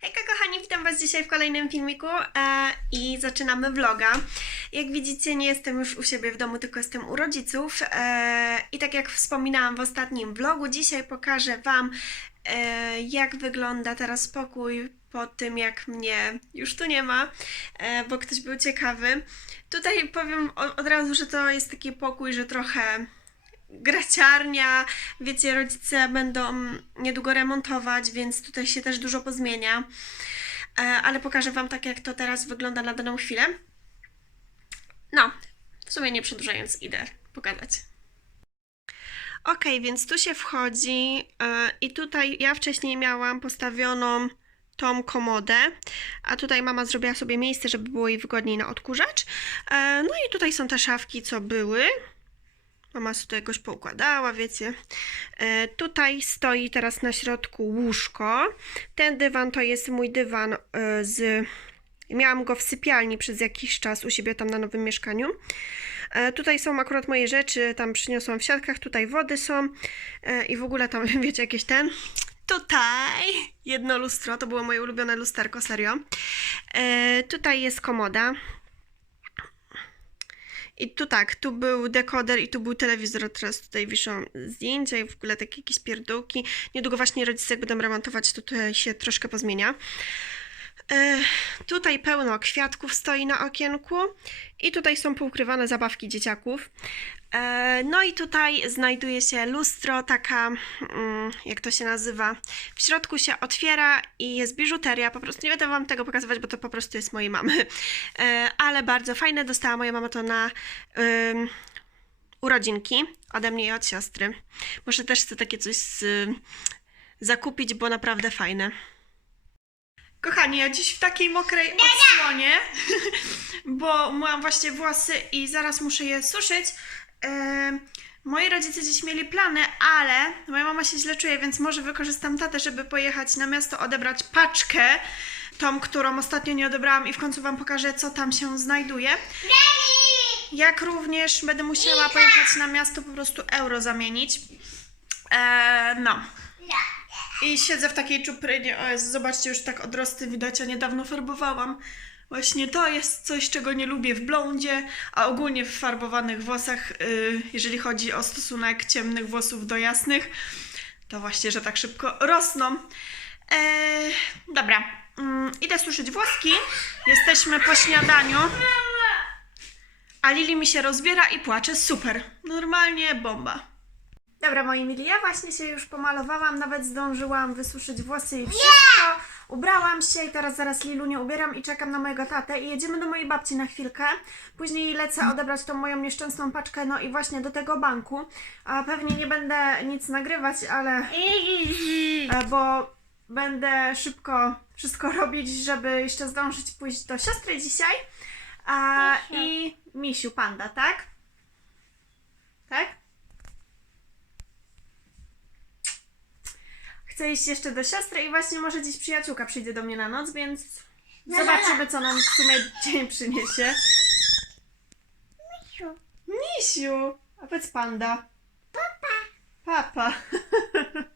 Hejka kochani, witam Was dzisiaj w kolejnym filmiku e, i zaczynamy vloga. Jak widzicie nie jestem już u siebie w domu, tylko jestem u rodziców e, i tak jak wspominałam w ostatnim vlogu, dzisiaj pokażę Wam e, jak wygląda teraz pokój po tym jak mnie już tu nie ma, e, bo ktoś był ciekawy. Tutaj powiem o- od razu, że to jest taki pokój, że trochę graciarnia. Wiecie, rodzice będą niedługo remontować, więc tutaj się też dużo pozmienia. E, Ale pokażę Wam tak, jak to teraz wygląda na daną chwilę. No, w sumie nie przedłużając, idę pokazać. Ok, więc tu się wchodzi e, i tutaj ja wcześniej miałam postawioną tą komodę, a tutaj mama zrobiła sobie miejsce, żeby było jej wygodniej na odkurzacz. E, No i tutaj są te szafki, co były. Mama sobie to jakoś poukładała, wiecie. E, tutaj stoi teraz na środku łóżko. Ten dywan to jest mój dywan e, z... Miałam go w sypialni przez jakiś czas u siebie tam na nowym mieszkaniu. E, tutaj są akurat moje rzeczy, tam przyniosłam w siatkach, tutaj wody są i w ogóle tam, wiecie, jakieś ten... Tutaj jedno lustro, to było moje ulubione lusterko, serio. Tutaj jest komoda. I tu tak, tu był dekoder i tu był telewizor, teraz tutaj wiszą zdjęcia i w ogóle takie jakieś pierdółki. Niedługo właśnie rodzice jak będą remontować, to tutaj się troszkę pozmienia. E, tutaj pełno kwiatków stoi na okienku i tutaj są poukrywane zabawki dzieciaków. E, no i tutaj znajduje się lustro, taka, mm, jak to się nazywa, w środku się otwiera i jest biżuteria, po prostu nie będę Wam tego pokazywać, bo to po prostu jest mojej mamy, e, ale bardzo fajne, dostała moja mama to na ym, urodzinki ode mnie i od siostry. Może też chcę takie coś z, zakupić, bo naprawdę fajne. Kochani, ja dziś w takiej mokrej odsłonie, bo mam właśnie włosy i zaraz muszę je suszyć. Moi rodzice dziś mieli plany, ale moja mama się źle czuje, więc może wykorzystam tatę, żeby pojechać na miasto odebrać paczkę, tą, którą ostatnio nie odebrałam i w końcu Wam pokażę, co tam się znajduje. Jak również będę musiała pojechać na miasto po prostu euro zamienić. E, no. I siedzę w takiej czuprynie. O Jezu, zobaczcie, już tak odrosty widać, a niedawno farbowałam. Właśnie to jest coś, czego nie lubię w blondzie, a ogólnie w farbowanych włosach, yy, jeżeli chodzi o stosunek ciemnych włosów do jasnych, to właśnie, że tak szybko rosną. Eee, dobra, mm, idę suszyć włoski. Jesteśmy po śniadaniu. A Lili mi się rozbiera i płacze. Super. Normalnie bomba. Dobra, moi mili, ja właśnie się już pomalowałam, nawet zdążyłam wysuszyć włosy i wszystko. Ubrałam się i teraz zaraz Lilunię ubieram i czekam na mojego tatę i jedziemy do mojej babci na chwilkę. Później lecę odebrać tą moją nieszczęsną paczkę, no i właśnie do tego banku. A pewnie nie będę nic nagrywać, ale... e, bo będę szybko wszystko robić, żeby jeszcze zdążyć pójść do siostry dzisiaj. A, Misiu. I misiu panda, tak? Tak? Chcę iść jeszcze do siostry i właśnie może dziś przyjaciółka przyjdzie do mnie na noc, więc zobaczymy, co nam w sumie dzień przyniesie. Misiu. Misiu! A powiedz panda. Papa. Papa.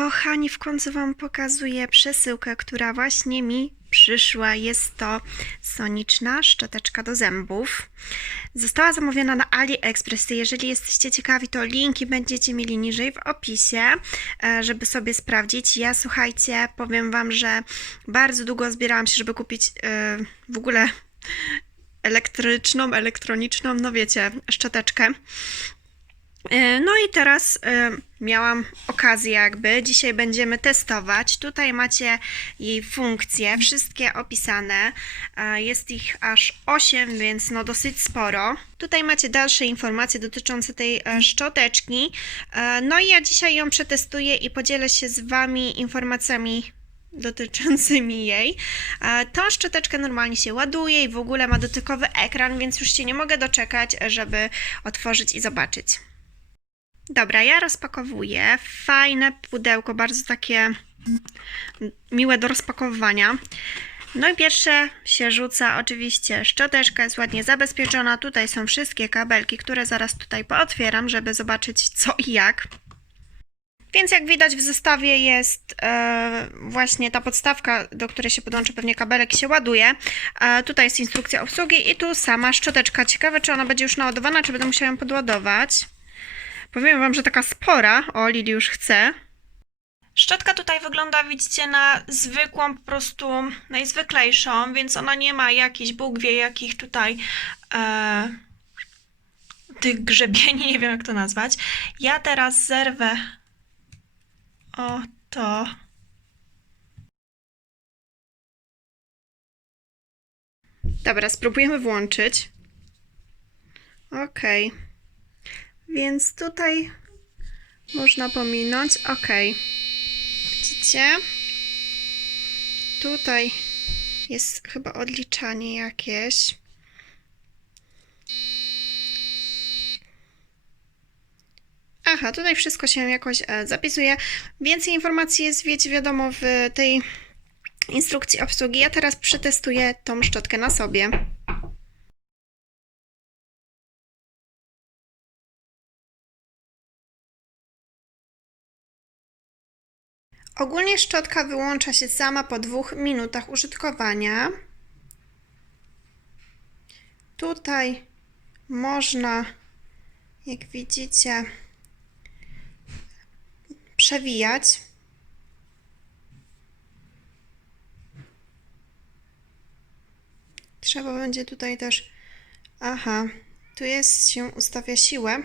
Kochani, w końcu Wam pokazuję przesyłkę, która właśnie mi przyszła. Jest to soniczna szczoteczka do zębów. Została zamówiona na AliExpress. Jeżeli jesteście ciekawi, to linki będziecie mieli niżej w opisie, e, żeby sobie sprawdzić. Ja słuchajcie, powiem Wam, że bardzo długo zbierałam się, żeby kupić e, w ogóle elektryczną, elektroniczną, no wiecie, szczoteczkę. E, No i teraz e, miałam okazję jakby. Dzisiaj będziemy testować. Tutaj macie jej funkcje, wszystkie opisane. E, Jest ich aż 8, więc no dosyć sporo. Tutaj macie dalsze informacje dotyczące tej szczoteczki. No i ja dzisiaj ją przetestuję i podzielę się z Wami informacjami dotyczącymi jej. Tą szczoteczkę normalnie się ładuje i w ogóle ma dotykowy ekran, więc już się nie mogę doczekać, żeby otworzyć i zobaczyć. Dobra, ja rozpakowuję. Fajne pudełko, bardzo takie miłe do rozpakowywania. No i pierwsze się rzuca oczywiście szczoteczka, jest ładnie zabezpieczona. Tutaj są wszystkie kabelki, które zaraz tutaj pootwieram, żeby zobaczyć co i jak. Więc jak widać w zestawie jest e, właśnie ta podstawka, do której się podłączy pewnie kabelek i się ładuje. E, tutaj jest instrukcja obsługi i tu sama szczoteczka. Ciekawe, czy ona będzie już naładowana, czy będę musiała ją podładować. Powiem Wam, że taka spora. O, Lili już chce. Szczotka tutaj wygląda, widzicie, na zwykłą, po prostu najzwyklejszą, więc ona nie ma jakichś, Bóg wie, jakich tutaj e, tych grzebieni, nie wiem jak to nazwać. Ja teraz zerwę o to. Dobra, spróbujemy włączyć. Ok. Więc tutaj można pominąć. Ok. Widzicie? Tutaj jest chyba odliczanie jakieś. Aha, tutaj wszystko się jakoś e, zapisuje. Więcej informacji jest, wiecie, wiadomo, w tej instrukcji obsługi. Ja teraz przetestuję tą szczotkę na sobie. Ogólnie szczotka wyłącza się sama po dwóch minutach użytkowania. Tutaj można, jak widzicie, przewijać. Trzeba będzie tutaj też. Aha, tu jest się ustawia siłę.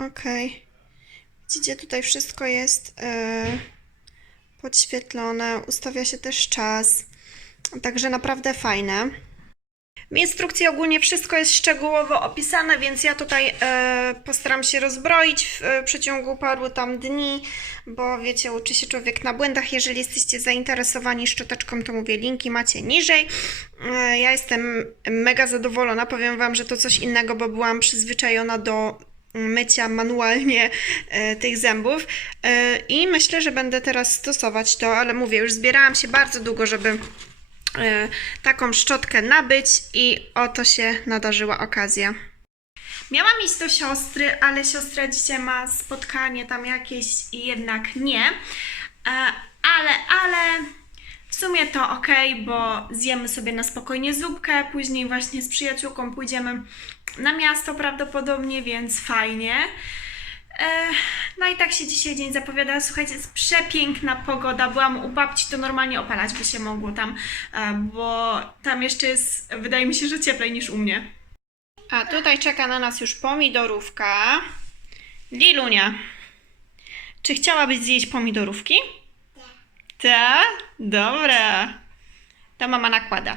Okej. Widzicie, tutaj wszystko jest e, podświetlone. Ustawia się też czas. Także naprawdę fajne. W instrukcji ogólnie wszystko jest szczegółowo opisane, więc ja tutaj e, postaram się rozbroić w e, przeciągu paru tam dni, bo wiecie, uczy się człowiek na błędach. Jeżeli jesteście zainteresowani szczoteczką, to mówię, linki macie niżej. E, ja jestem mega zadowolona, powiem Wam, że to coś innego, bo byłam przyzwyczajona do mycia manualnie e, tych zębów e, i myślę, że będę teraz stosować to, ale mówię, już zbierałam się bardzo długo, żeby e, taką szczotkę nabyć i oto się nadarzyła okazja. Miałam iść do siostry, ale siostra dzisiaj ma spotkanie tam jakieś i jednak nie. Ale, ale w sumie to ok, bo zjemy sobie na spokojnie zupkę, później właśnie z przyjaciółką pójdziemy na miasto prawdopodobnie, więc fajnie. E, No i tak się dzisiaj dzień zapowiada. Słuchajcie, jest przepiękna pogoda. Byłam u babci, to normalnie opalać by się mogło tam, e, bo tam jeszcze jest, wydaje mi się, że cieplej niż u mnie. A tutaj czeka na nas już pomidorówka. Lilunia, czy chciałabyś zjeść pomidorówki? Tak. Dobra. To mama nakłada.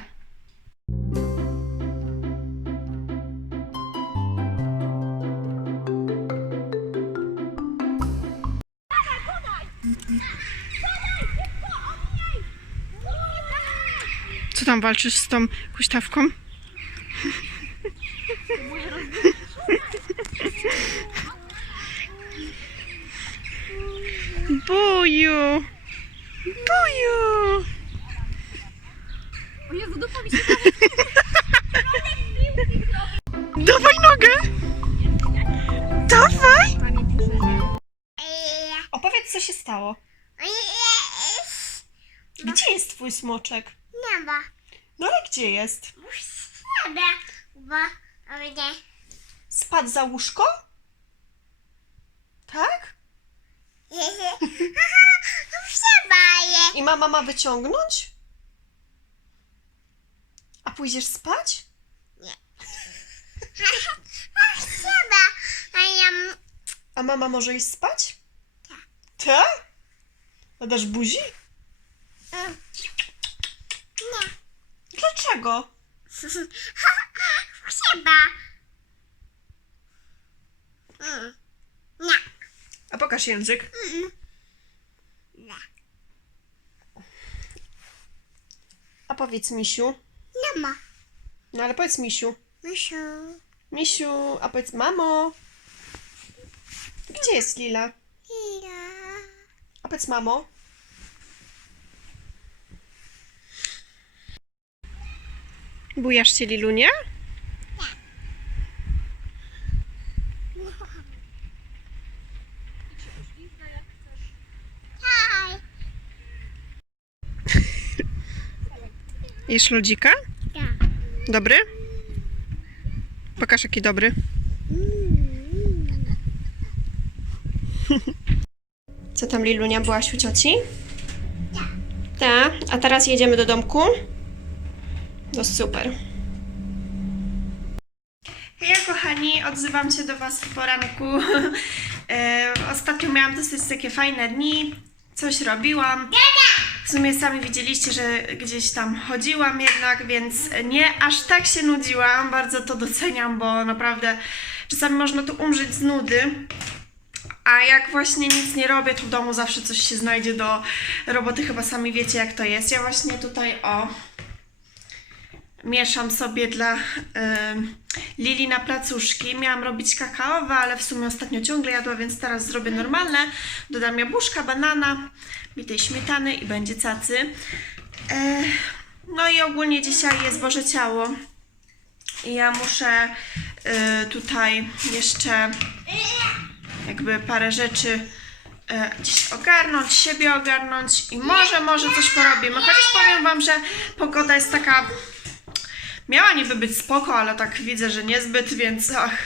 Co tam walczysz z tą huśtawką? Buju! Buju! O Jezu, dupa mi się Dawaj nogę! Dawaj! Opowiedz, co się stało. Gdzie jest twój smoczek? Nie ma. No ale gdzie jest? Nie ma. Bo mnie Spadł za łóżko? Tak? się baje. I mama ma wyciągnąć? A pójdziesz spać? Się ba. A ja A mama może iść spać? Tak? A dasz buzi? Mm. Dlaczego? się ba. Mm. Nie. A pokaż język. A powiedz misiu. Nie ma. No ale powiedz misiu. Mysiu. Misiu, a powiedz mamo. Gdzie jest Lila? Ja. A powiedz mamo. Bujasz się, Lilunie? Jesz lodzika? Ja. Dobry? Pokaż jaki dobry. Co tam Lilunia, byłaś u cioci? Tak. A teraz jedziemy do domku? No super. Hej kochani, odzywam się do Was w poranku. E, Ostatnio miałam dosyć takie fajne dni. Coś robiłam. W sumie sami widzieliście, że gdzieś tam chodziłam jednak, więc nie aż tak się nudziłam. Bardzo to doceniam, bo naprawdę czasami można tu umrzeć z nudy. A jak właśnie nic nie robię, to w domu zawsze coś się znajdzie do roboty. Chyba sami wiecie, jak to jest. Ja właśnie tutaj o mieszam sobie dla em, Lili na placuszki. Miałam robić kakaowe, ale w sumie ostatnio ciągle jadła, więc teraz zrobię normalne. Dodam jabłuszka, banana, bitej śmietany i będzie cacy. No i ogólnie dzisiaj jest Boże Ciało. I ja muszę e, tutaj jeszcze jakby parę rzeczy e, gdzieś ogarnąć, siebie ogarnąć i może, może coś porobimy. Chociaż powiem Wam, że pogoda jest taka Miała niby być spoko, ale tak widzę, że niezbyt, więc ach,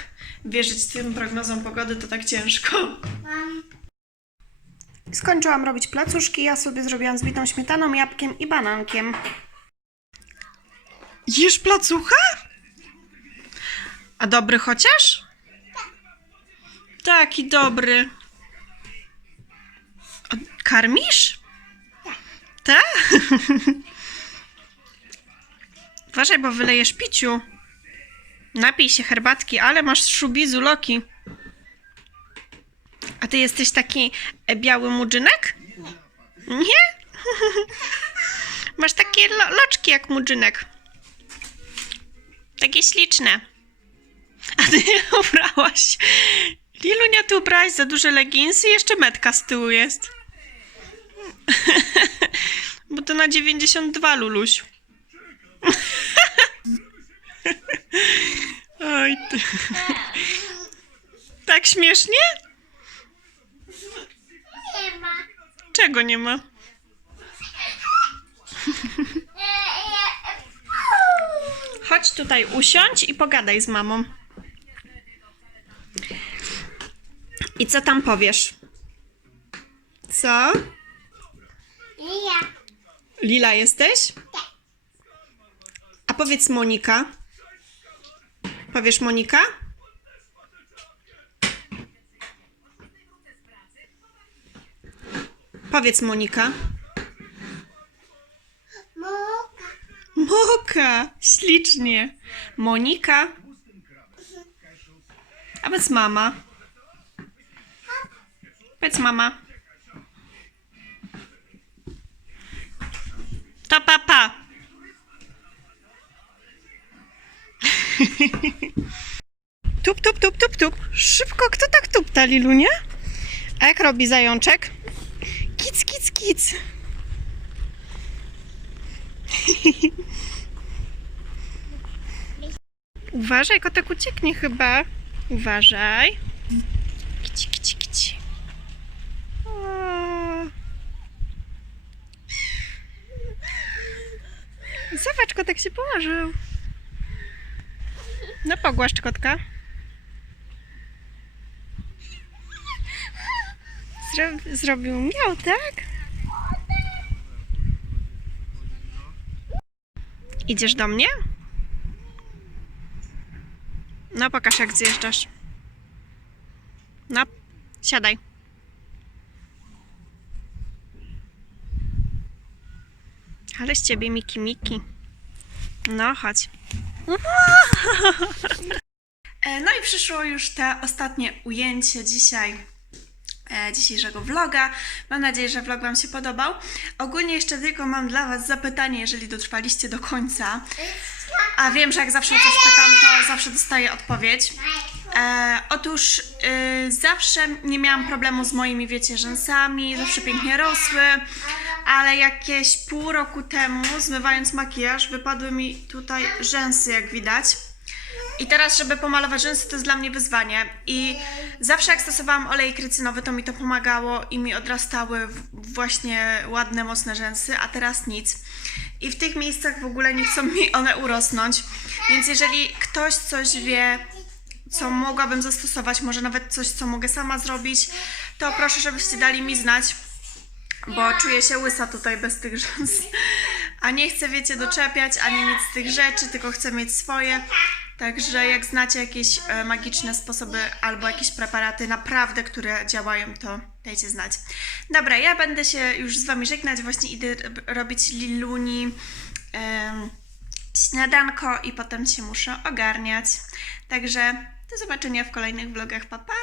wierzyć tym prognozom pogody to tak ciężko. Mam. Skończyłam robić placuszki, ja sobie zrobiłam z bitą śmietaną, jabłkiem i banankiem. Jesz placucha? A dobry chociaż? Taki dobry. A Karmisz? Tak? Uważaj, bo wylejesz piciu. Napij się herbatki, ale masz szubizu, Loki. A ty jesteś taki e, biały murzynek? Nie? Masz takie lo- loczki jak murzynek. Takie śliczne. A ty ubrałaś. Lilunia, ty ubrałaś za duże leginsy i jeszcze metka z tyłu jest. Bo to na 92, Luluś. Oj, ty. Tak śmiesznie? Nie ma. Czego nie ma? Chodź tutaj usiądź i pogadaj z mamą. I co tam powiesz? Co? Ja. Lila jesteś? A powiedz Monika. Powiesz Monika? Powiedz Monika. Muka. Moka, ślicznie. Monika. A powiedz mama. Powiedz mama. tup, tup, tup, tup, tup. Szybko, kto tak tupta, Lilunia? A jak robi zajączek? Kic, kic, kic. Uważaj, kotek ucieknie chyba. Uważaj. Kici, kici, kici. Zobacz, kotek się położył. No pogłaszcz kotka. Zro zrobił miał, tak? Idziesz do mnie? No, pokaż jak zjeżdżasz. No, siadaj. Ale z ciebie Miki Miki. No, chodź. E, No i przyszło już te ostatnie ujęcie dzisiaj e, dzisiejszego vloga. Mam nadzieję, że vlog Wam się podobał. Ogólnie jeszcze tylko mam dla Was zapytanie, jeżeli dotrwaliście do końca. A wiem, że jak zawsze o coś pytam, to zawsze dostaję odpowiedź. E, otóż y, zawsze nie miałam problemu z moimi, wiecie, rzęsami, zawsze pięknie rosły, ale jakieś pół roku temu, zmywając makijaż, wypadły mi tutaj rzęsy, jak widać. I teraz, żeby pomalować rzęsy, to jest dla mnie wyzwanie. I zawsze jak stosowałam olej krycynowy, to mi to pomagało i mi odrastały właśnie ładne, mocne rzęsy, a teraz nic. I w tych miejscach w ogóle nie chcą mi one urosnąć. Więc jeżeli ktoś coś wie, co mogłabym zastosować, może nawet coś, co mogę sama zrobić, to proszę, żebyście dali mi znać, bo czuję się łysa tutaj bez tych rzęs. A nie chcę, wiecie, doczepiać ani nic z tych rzeczy, tylko chcę mieć swoje. Także jak znacie jakieś e, magiczne sposoby albo jakieś preparaty naprawdę, które działają, to dajcie znać. Dobra, ja będę się już z Wami żegnać. Właśnie idę rob- robić Liluni em, śniadanko i potem się muszę ogarniać. Także do zobaczenia w kolejnych vlogach. Pa, pa!